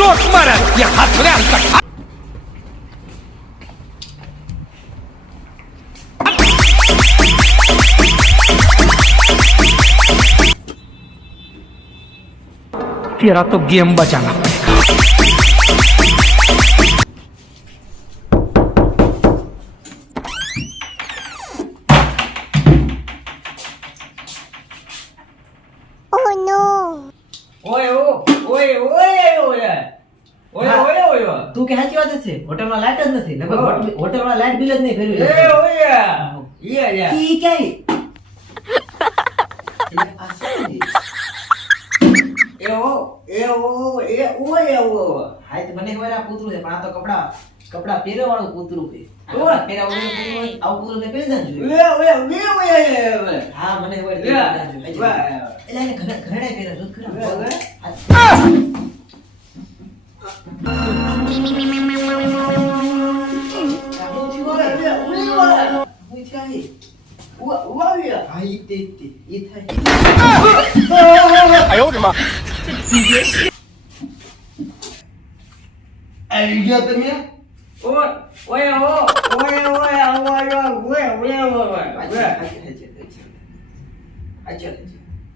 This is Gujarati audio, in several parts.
जोक मारा ये हाथ में हल्का तेरा तो गेम बचाना તું કે સાચી વાત છે હોટલમાં લાઈટ જ નથી લગભગ હોટલમાં લાઈટ બિલ જ નહીં ભર્યું ઈ ક્યાંય હા તો મને ખબર આ કૂતરું છે પણ આ તો કપડા પહેરવા વાળું કૂતરું છે પહેરવા વાળું આવું કૂતરું મેં પહેરી દેજો હા મને ખબર છે એટલે એને ઘરડા પહેરે રોજ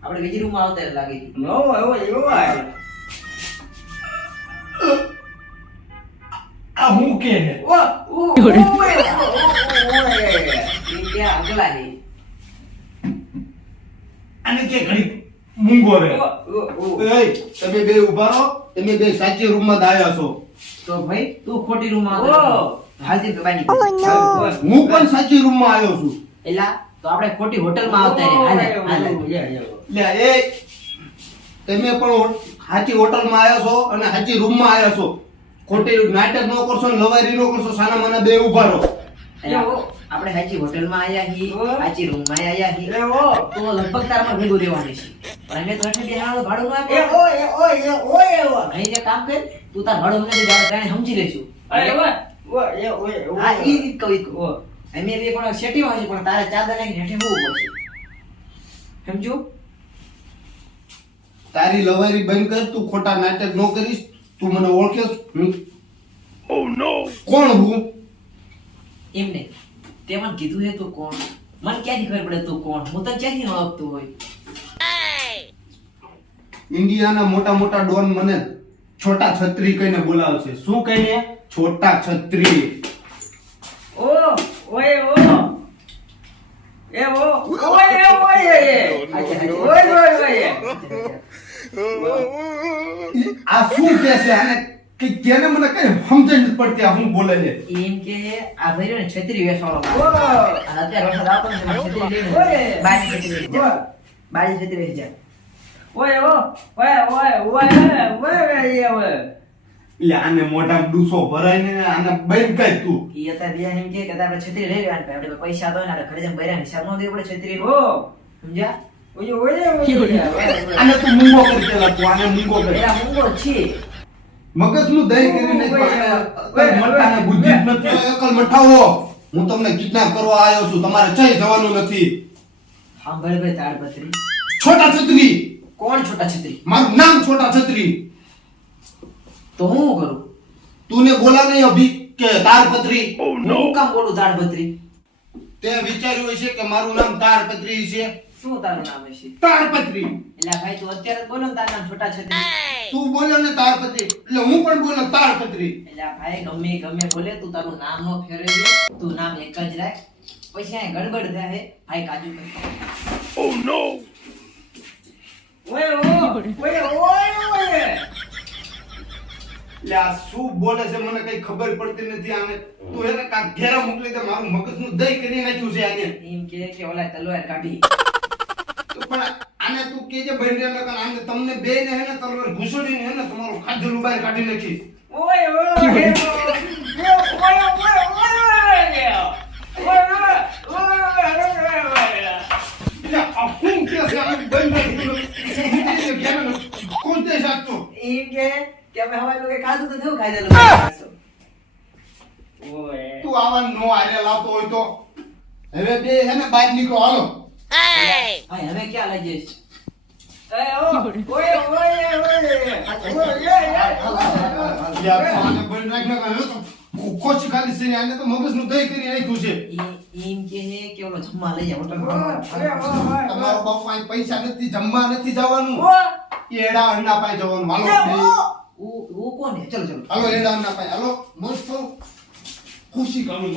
આપણે બીજી રૂમ માં આવતા લાગે આ હું કે અગલા હે અને કે ઘડી મૂંગો રે એય તમે બે ઊભા રહો તમે બે સાચી રૂમ માં આયા છો તો ભાઈ તું ખોટી રૂમ માં આવ્યો હાલતી બાની હું પણ સાચી રૂમ માં આવ્યો છું એલા તો આપણે ખોટી હોટલ માં આવતા રે હાલે લે એ તમે પણ સાચી હોટલ માં આવ્યા છો અને સાચી રૂમ માં આવ્યા છો ખોટી નાટક નો કરશો ને લવારી નો કરશો સાના માના બે ઊભા રહો આપણે સાચી હોટલ માં આયા હી સાચી રૂમ માં આયા હી તો લગભગ તારમાં ભેગું રહેવાની છે પણ અમે તો એટલે બેહાડો ભાડું ન આપ્યો અહીં જે કામ કર તું તાર ભાડું મને દે જાણે સમજી લેશું હા ઈ રીત કહી અમે બે પણ સેટી માં છે પણ તારે ચાદર નાખી હેઠે હોવું પડશે સમજો તારી લવારી બંધ કર તું ખોટા નાટક નો કરીશ તું મને ઓળખે ઓ નો કોણ હું એમને તે મને કીધું હે તું કોણ મને ક્યાંથી ખબર પડે તું કોણ હું તો ક્યાંથી ઓળખતો હોય ઇન્ડિયાના મોટા મોટા ડોન મને છોટા છત્રી કહીને બોલાવે છે શું કહીને છોટા છત્રી આ શું કે છે આને કે કેને મને કઈ સમજ નથી પડતી આ હું બોલે છે એમ કે આ ભર્યો ને છત્રી વેસવાળો અને અત્યારે વરસાદ આવતો ને છત્રી લઈને બારી છત્રી લઈ જા બારી છત્રી લઈ જા એટલે આને મોઢામાં ડૂસો ભરાય ને આને બંધ કર તું ઈ અત્યારે બીજા એમ કે આપણે છત્રી લઈ લેવાની આપણે પૈસા તો ને ઘરે જઈને બૈરા હિસાબ નો દેવો પડે છત્રી સમજ્યા આને તું મૂંગો કરી દેલા તું આને મૂંગો કરી એલા મૂંગો છે મગજનું દહીં કરીને મઠાને બુદ્ધિ જ નથી એકલ મઠાવો હું તમને કિડનેપ કરવા આવ્યો છું તમારે ક્યાંય જવાનું નથી સાંભળ ભાઈ તાડપત્રી છોટા છત્રી કોણ છોટા છત્રી મારું નામ છોટા છત્રી તો હું કરું તુને બોલા નહીં અભી કે તારપત્રી હું કામ બોલું તાડપત્રી તે વિચાર્યું હશે કે મારું નામ તારપત્રી છે શું તારું નામ છે તારપત્રી એટલે ભાઈ તું અત્યારે જ બોલો ને તારું નામ છોટા છત્રી તું બોલ્યો ને તારપત્રી એટલે હું પણ બોલ્યો તારપત્રી એટલે ભાઈ ગમે બોલે તું તારું નામ નો ફેરવી તું નામ એક જ રાખ પછી આ ગડબડ થાય ભાઈ કાજુ કર ઓ નો લે આ શું બોલે છે મને કઈ ખબર પડતી નથી આને તું એને કાક ઘેરા મોકલી દે મારું મગજનું દહીં કરી નાખ્યું છે આને એમ કે ઓલા તલવાર કાઢી તો પણ આને તું કેજે બંને ને આને તમને બે ને હે ને તલવાર ઘૂસડીને હે ને તમારું ખાધેલું બહાર કાઢી નાખી કોણ તે સાચું એમ કે અમે હવાઈ લોકો ખાધું તો થયું ખાઈ દેલું તું આવા નો આરે લાવતો હોય તો હવે બે હે ને બહાર નીકળો હાલો ભાઈ હવે ક્યાં લઈ જઈશ યાર, તો આને બંધ રાખ ને કાંઈ તો ખોખોશી ખાલી છે ને, આને તો મગજનું દહીં કરી નાખ્યું છે. એમ કે હે કે ઓલો જમવા લઈ જાવ હોટલમાં. તમારો બાપુ અહીં પૈસા નથી, જમવા નથી જવાનું. એડા અન્ના પાસે જવાનું. હાલો ઓ કોને? ચલો ચલો. હાલો એડા અન્ના પાસે હાલો. મસ્ત ખુશી કરું.